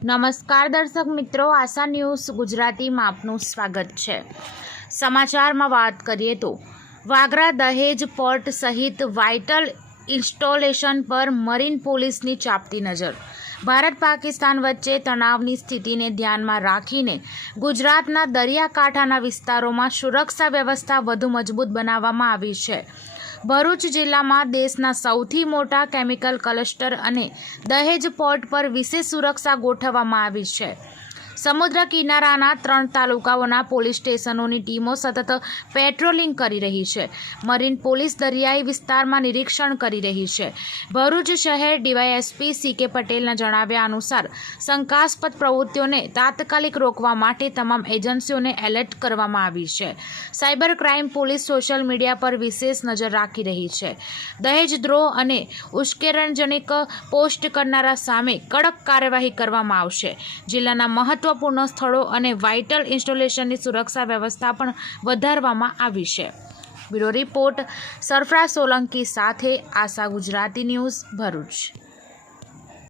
નમસ્કાર દર્શક મિત્રો, આશા ન્યૂઝ ગુજરાતીમાં આપનું સ્વાગત છે. સમાચારમાં વાત કરીએ તો, વાગરા દહેજ પોર્ટ સહિત વાઇટલ ઇન્સ્ટોલેશન પર મરીન પોલીસની ચાપતી નજર. ભારત પાકિસ્તાન વચ્ચે તણાવની સ્થિતિને ધ્યાનમાં રાખીને ગુજરાતના દરિયાકાંઠાના વિસ્તારોમાં સુરક્ષા વ્યવસ્થા વધુ મજબૂત બનાવવામાં આવી છે. ભરૂચ જિલ્લામાં દેશના સૌથી મોટા કેમિકલ ક્લસ્ટર અને દહેજ પોર્ટ પર વિશેષ સુરક્ષા ગોઠવવામાં આવી છે. સમુદ્ર કિનારાના ત્રણ તાલુકાઓના પોલીસ સ્ટેશનોની ટીમો સતત પેટ્રોલિંગ કરી રહી છે. મરીન પોલીસ દરિયાઈ વિસ્તારમાં નિરીક્ષણ કરી રહી છે. ભરૂચ શહેર ડીવાયએસપી સી કે પટેલના જણાવ્યા અનુસાર, શંકાસ્પદ પ્રવૃત્તિઓને તાત્કાલિક રોકવા માટે તમામ એજન્સીઓને એલર્ટ કરવામાં આવી છે. Cyber crime police social media પર વિશેષ નજર રાખી રહી છે. દહેજ દ્રોહ અને ઉશ્કેરણજનક પોસ્ટ કરનારા સામે કડક કાર્યવાહી કરવામાં આવશે. જિલ્લાના મહત્વપૂર્ણ સ્થળો અને વાઇટલ ઇન્સ્ટોલેશનની સુરક્ષા વ્યવસ્થા પણ વધારવામાં આવી છે. બ્યુરો રિપોર્ટ સરફરાજ સોલંકી સાથે આશા ગુજરાતી ન્યૂઝ ભરૂચ.